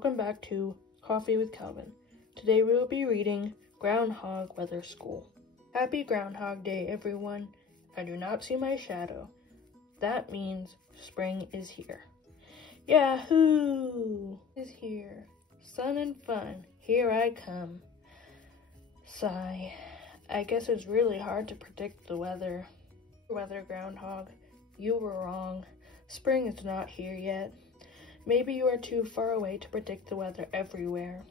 welcome back to Coffee with Calvin. Today we will be reading Groundhog Weather School. Happy Groundhog Day, everyone. I do not see my shadow. That means spring is here. Yahoo! Is here. Sun and fun, here I come. Sigh. I guess it's really hard to predict the weather. Weather, Groundhog. You were wrong. Spring is not here yet. Maybe you are too far away to predict the weather everywhere.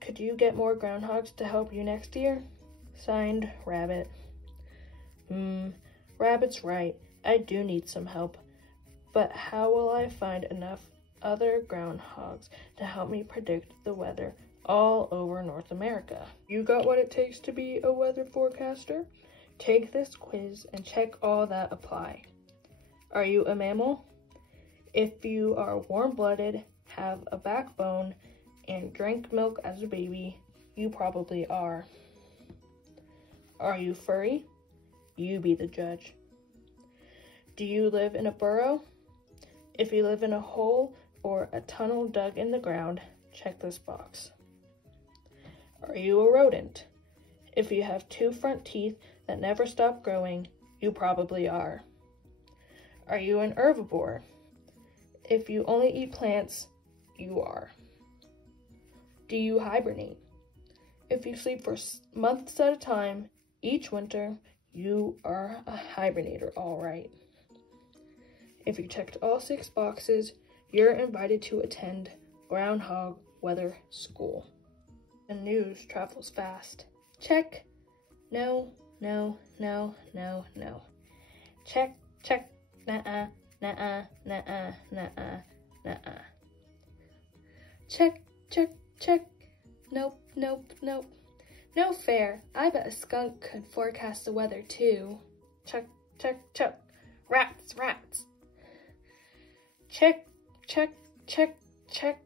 Could you get more groundhogs to help you next year? Signed, Rabbit. Rabbit's right. I do need some help. But how will I find enough other groundhogs to help me predict the weather all over North America? You got what it takes to be a weather forecaster? Take this quiz and check all that apply. Are you a mammal? If you are warm-blooded, have a backbone, and drank milk as a baby, you probably are. Are you furry? You be the judge. Do you live in a burrow? If you live in a hole or a tunnel dug in the ground, check this box. Are you a rodent? If you have two front teeth that never stop growing, you probably are. Are you an herbivore? If you only eat plants, you are. Do you hibernate? If you sleep for months at a time, each winter, you are a hibernator, all right. If you checked all 6 boxes, you're invited to attend Groundhog Weather School. The news travels fast. Check. No, no, no, no, no. Check, check. Nuh-uh, nuh-uh, nuh-uh, nuh-uh, nuh-uh. Check, check, check. Nope, nope, nope. No fair. I bet a skunk could forecast the weather too. Check, check, check. Rats, rats. Check, check, check, check,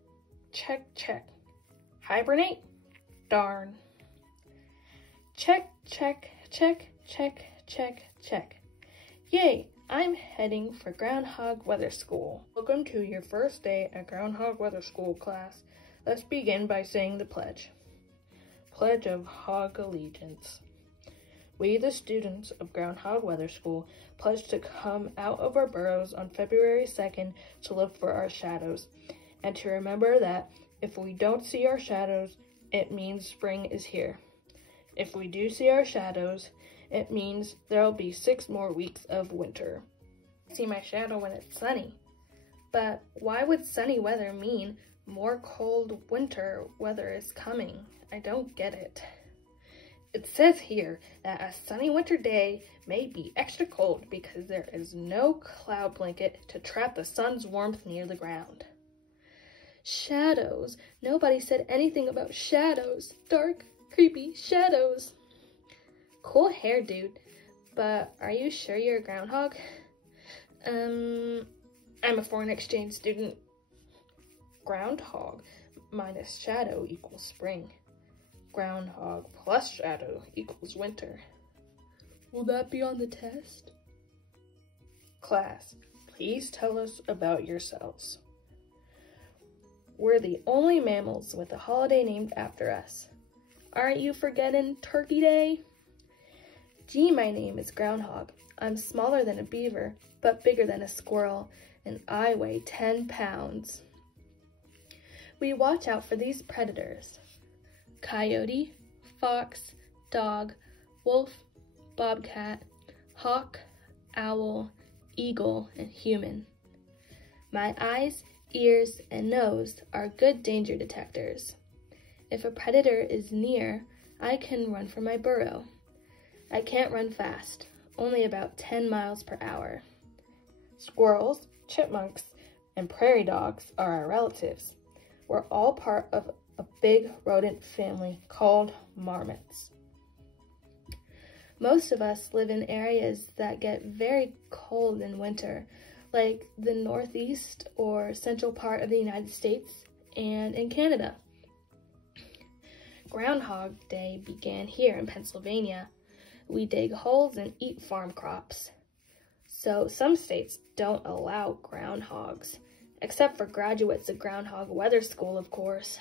check, check. Hibernate? Darn. Check, check, check, check, check, check. Yay, I'm heading for Groundhog Weather School. Welcome to your first day at Groundhog Weather School class. Let's begin by saying the pledge. Pledge of Hog Allegiance. We, the students of Groundhog Weather School, pledge to come out of our burrows on February 2nd to look for our shadows, and to remember that if we don't see our shadows, it means spring is here. If we do see our shadows, it means there'll be 6 more weeks of winter. I see my shadow when it's sunny. But why would sunny weather mean more cold winter weather is coming? I don't get it. It says here that a sunny winter day may be extra cold because there is no cloud blanket to trap the sun's warmth near the ground. Shadows. Nobody said anything about shadows. Dark, creepy shadows. Cool hair, dude. But are you sure you're a groundhog? I'm a foreign exchange student. Groundhog minus shadow equals spring. Groundhog plus shadow equals winter. Will that be on the test? Class, please tell us about yourselves. We're the only mammals with a holiday named after us. Aren't you forgetting Turkey Day? Gee, my name is Groundhog. I'm smaller than a beaver, but bigger than a squirrel, and I weigh 10 pounds. We watch out for these predators: coyote, fox, dog, wolf, bobcat, hawk, owl, eagle, and human. My eyes, ears, and nose are good danger detectors. If a predator is near, I can run for my burrow. I can't run fast, only about 10 miles per hour. Squirrels, chipmunks, and prairie dogs are our relatives. We're all part of a big rodent family called marmots. Most of us live in areas that get very cold in winter, like the northeast or central part of the United States and in Canada. Groundhog Day began here in Pennsylvania. We dig holes and eat farm crops. So some states don't allow groundhogs, Except for graduates of Groundhog Weather School, of course.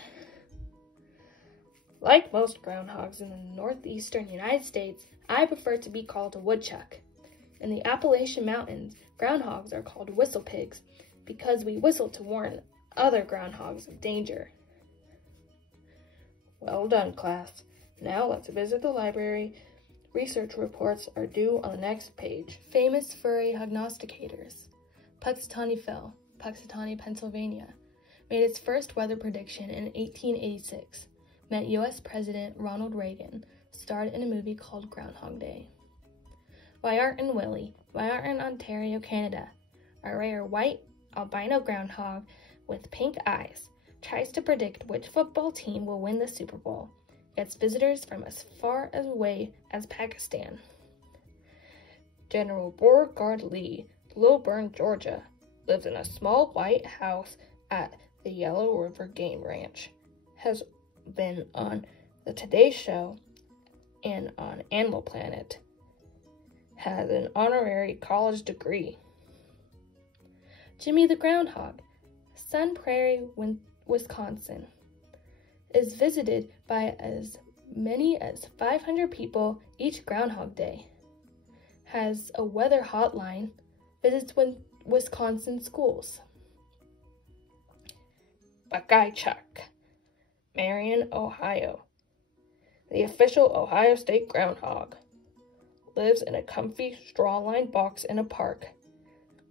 Like most groundhogs in the northeastern United States, I prefer to be called a woodchuck. In the Appalachian Mountains, groundhogs are called whistle pigs because we whistle to warn other groundhogs of danger. Well done, class. Now let's visit the library. Research reports are due on the next page. Famous furry prognosticators. Punxsutawney Phil, Punxsutawney, Pennsylvania, made its first weather prediction in 1886. Met U.S. President Ronald Reagan, starred in a movie called Groundhog Day. Wyatt and Willie, Wyatt in Ontario, Canada, a rare white albino groundhog with pink eyes, tries to predict which football team will win the Super Bowl. Gets visitors from as far away as Pakistan. General Beauregard Lee, Lilburn, Georgia, lives in a small white house at the Yellow River Game Ranch. Has been on the Today Show and on Animal Planet. Has an honorary college degree. Jimmy the Groundhog, Sun Prairie, Wisconsin, is visited by as many as 500 people each Groundhog Day. Has a weather hotline, visits Wisconsin schools. Buckeye Chuck, Marion, Ohio, the official Ohio State groundhog, lives in a comfy straw-lined box in a park,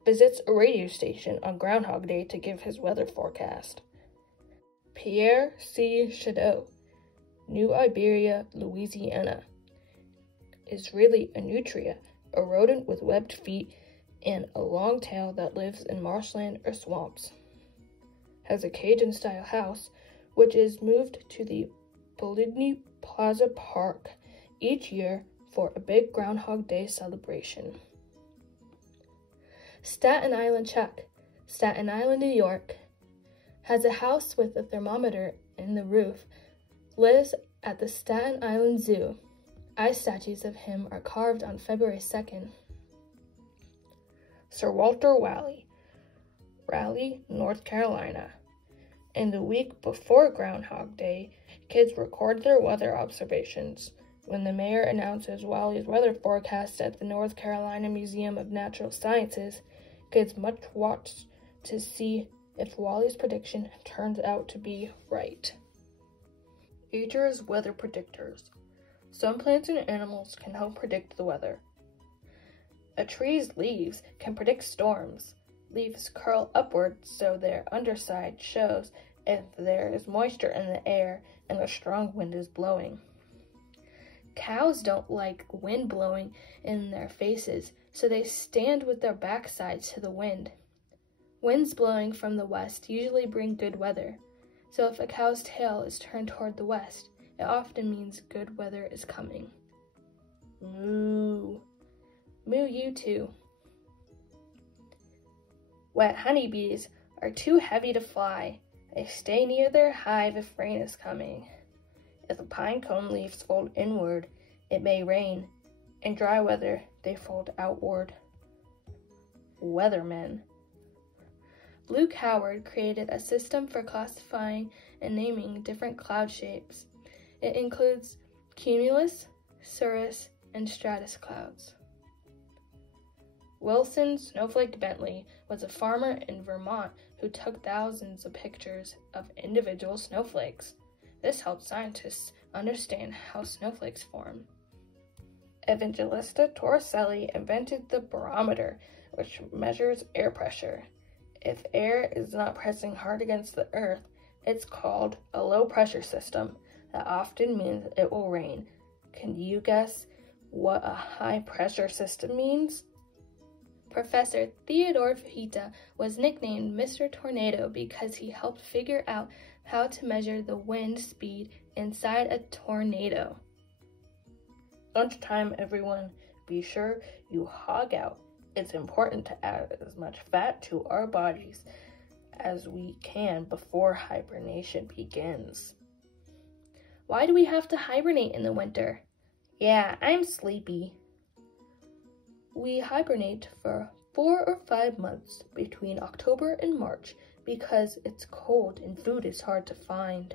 visits a radio station on Groundhog Day to give his weather forecast. Pierre C. Shadow, New Iberia, Louisiana, is really a nutria, a rodent with webbed feet and a long tail that lives in marshland or swamps. Has a Cajun-style house, which is moved to the Bolidney Plaza Park each year for a big Groundhog Day celebration. Staten Island Chuck, Staten Island, New York, has a house with a thermometer in the roof, lives at the Staten Island Zoo. Ice statues of him are carved on February 2nd. Sir Walter Raleigh, North Carolina. In the week before Groundhog Day, kids record their weather observations. When the mayor announces Wally's weather forecast at the North Carolina Museum of Natural Sciences, kids must watch to see if Wally's prediction turns out to be right. Nature's weather predictors. Some plants and animals can help predict the weather. A tree's leaves can predict storms. Leaves curl upward so their underside shows if there is moisture in the air and a strong wind is blowing. Cows don't like wind blowing in their faces, so they stand with their backsides to the wind. Winds blowing from the west usually bring good weather, so if a cow's tail is turned toward the west, it often means good weather is coming. Moo. Moo you too. Wet honeybees are too heavy to fly. They stay near their hive if rain is coming. If a pine cone leaves fold inward, it may rain. In dry weather, they fold outward. Weathermen. Luke Howard created a system for classifying and naming different cloud shapes. It includes cumulus, cirrus, and stratus clouds. Wilson Snowflake Bentley was a farmer in Vermont who took thousands of pictures of individual snowflakes. This helped scientists understand how snowflakes form. Evangelista Torricelli invented the barometer, which measures air pressure. If air is not pressing hard against the earth, it's called a low pressure system. That often means it will rain. Can you guess what a high pressure system means? Professor Theodore Fujita was nicknamed Mr. Tornado because he helped figure out how to measure the wind speed inside a tornado. Lunchtime, everyone. Be sure you hog out. It's important to add as much fat to our bodies as we can before hibernation begins. Why do we have to hibernate in the winter? Yeah, I'm sleepy. We hibernate for 4 or 5 months between October and March because it's cold and food is hard to find.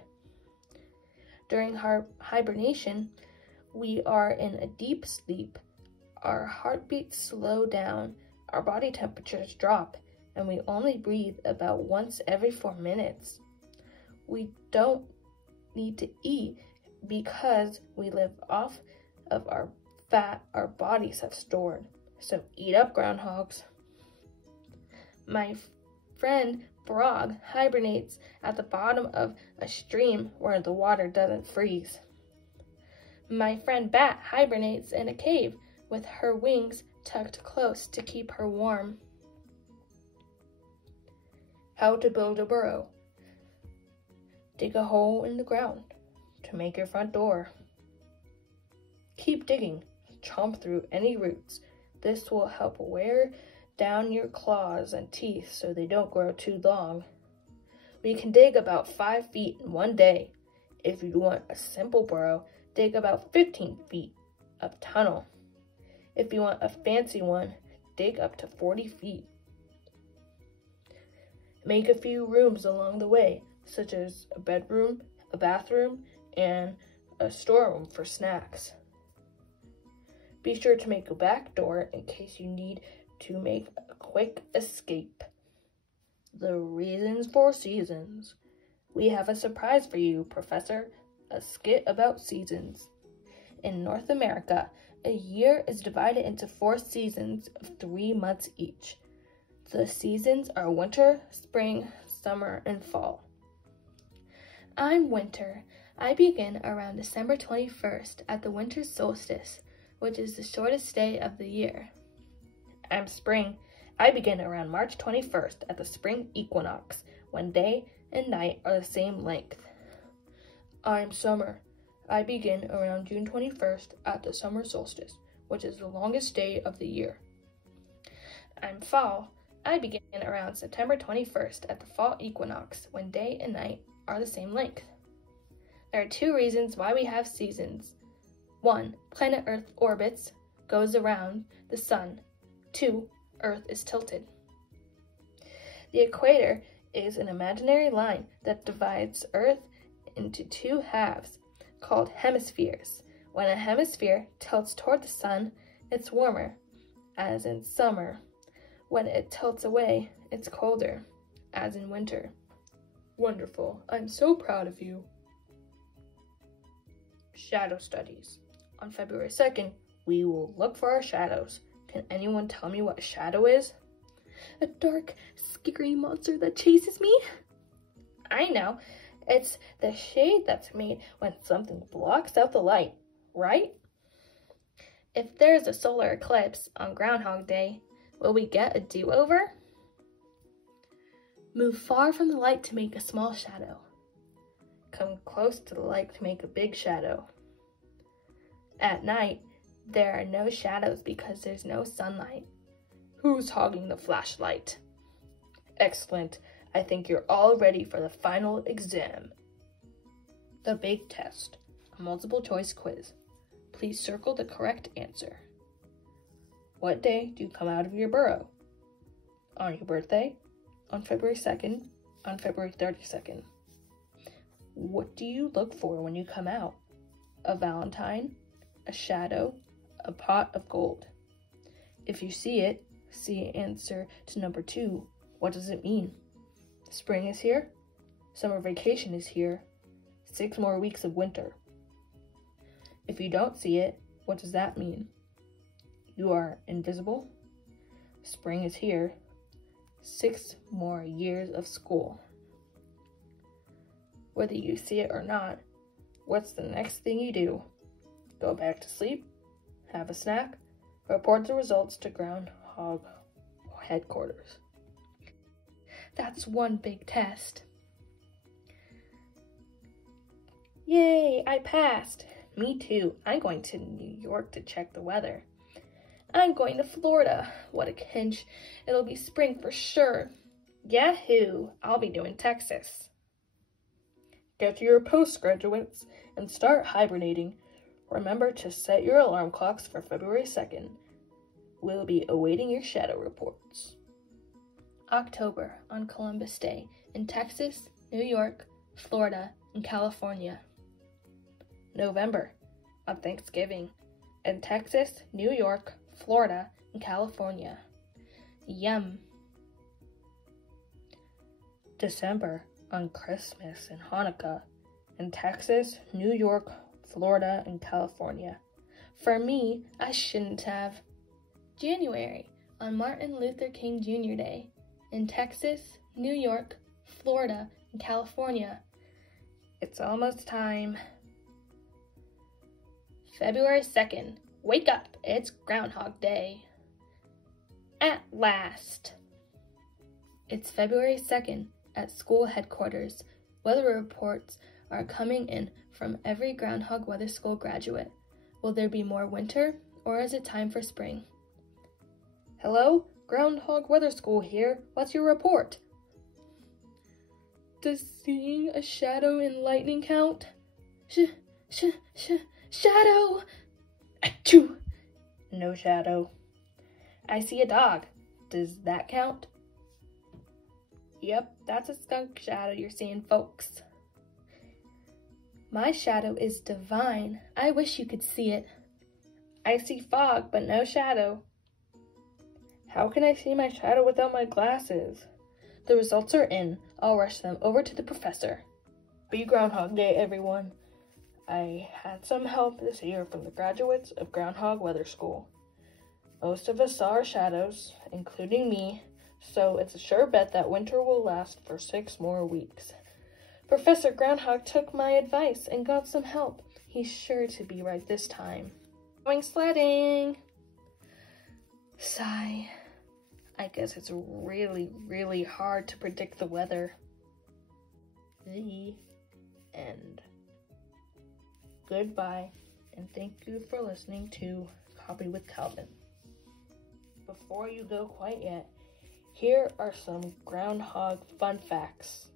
During hibernation, we are in a deep sleep. Our heartbeats slow down, our body temperatures drop, and we only breathe about once every 4 minutes. We don't need to eat because we live off of our fat our bodies have stored. So eat up, groundhogs. My friend Brog hibernates at the bottom of a stream where the water doesn't freeze. My friend Bat hibernates in a cave with her wings tucked close to keep her warm. How to build a burrow. Dig a hole in the ground to make your front door. Keep digging. Chomp through any roots. This will help wear down your claws and teeth so they don't grow too long. We can dig about 5 feet in one day. If you want a simple burrow, dig about 15 feet of tunnel. If you want a fancy one, dig up to 40 feet. Make a few rooms along the way, such as a bedroom, a bathroom, and a storeroom for snacks. Be sure to make a back door in case you need to make a quick escape. The reasons for seasons. We have a surprise for you, Professor, a skit about seasons. In North America, a year is divided into 4 seasons of 3 months each. The seasons are winter, spring, summer, and fall. I'm winter. I begin around December 21st at the winter solstice, which is the shortest day of the year. I'm spring. I begin around March 21st at the spring equinox, when day and night are the same length. I'm summer. I begin around June 21st at the summer solstice, which is the longest day of the year. I'm fall. I begin around September 21st at the fall equinox, when day and night are the same length. There are 2 reasons why we have seasons. 1. Planet Earth orbits, goes around the sun. 2. Earth is tilted. The equator is an imaginary line that divides Earth into 2 halves, called hemispheres. When a hemisphere tilts toward the sun, it's warmer, as in summer. When it tilts away, it's colder, as in winter. Wonderful. I'm so proud of you. Shadow studies. On February 2nd, we will look for our shadows. Can anyone tell me what a shadow is? A dark, scary monster that chases me? I know. It's the shade that's made when something blocks out the light, right? If there's a solar eclipse on Groundhog Day, will we get a do-over? Move far from the light to make a small shadow. Come close to the light to make a big shadow. At night, there are no shadows because there's no sunlight. Who's hogging the flashlight? Excellent. I think you're all ready for the final exam. The big test, a multiple choice quiz. Please circle the correct answer. What day do you come out of your burrow? On your birthday? On February 2nd? On February 32nd? What do you look for when you come out? A valentine? A shadow? A pot of gold? If you see it, see answer to number 2. What does it mean? Spring is here. Summer vacation is here. 6 more weeks of winter. If you don't see it, what does that mean? You are invisible. Spring is here. 6 more years of school. Whether you see it or not, what's the next thing you do? Go back to sleep? Have a snack? Report the results to Groundhog headquarters. That's one big test. Yay, I passed. Me too. I'm going to New York to check the weather. I'm going to Florida. What a cinch. It'll be spring for sure. Yahoo! I'll be doing Texas. Get to your posts, graduates, and start hibernating. Remember to set your alarm clocks for February 2nd. We'll be awaiting your shadow reports. October on Columbus Day in Texas, New York, Florida, and California. November on Thanksgiving in Texas, New York, Florida, and California. Yum. December on Christmas and Hanukkah in Texas, New York, Florida, and California. For me, I shouldn't have. January on Martin Luther King Jr. Day in Texas, New York, Florida, and California. It's almost time. February 2nd. Wake up, it's Groundhog Day. At last. It's February 2nd at school headquarters. Weather reports are coming in from every Groundhog Weather School graduate. Will there be more winter, or is it time for spring? Hello, Groundhog Weather School here. What's your report? Does seeing a shadow in lightning count? Shadow! Achoo! No shadow. I see a dog. Does that count? Yep, that's a skunk shadow you're seeing, folks. My shadow is divine. I wish you could see it. I see fog, but no shadow. How can I see my shadow without my glasses? The results are in. I'll rush them over to the professor. Happy Groundhog Day, everyone. I had some help this year from the graduates of Groundhog Weather School. Most of us saw our shadows, including me, so it's a sure bet that winter will last for 6 more weeks. Professor Groundhog took my advice and got some help. He's sure to be right this time. Going sledding! Sigh. I guess it's really hard to predict the weather. The end. Goodbye, and thank you for listening to Copy with Calvin. Before you go quite yet, here are some groundhog fun facts.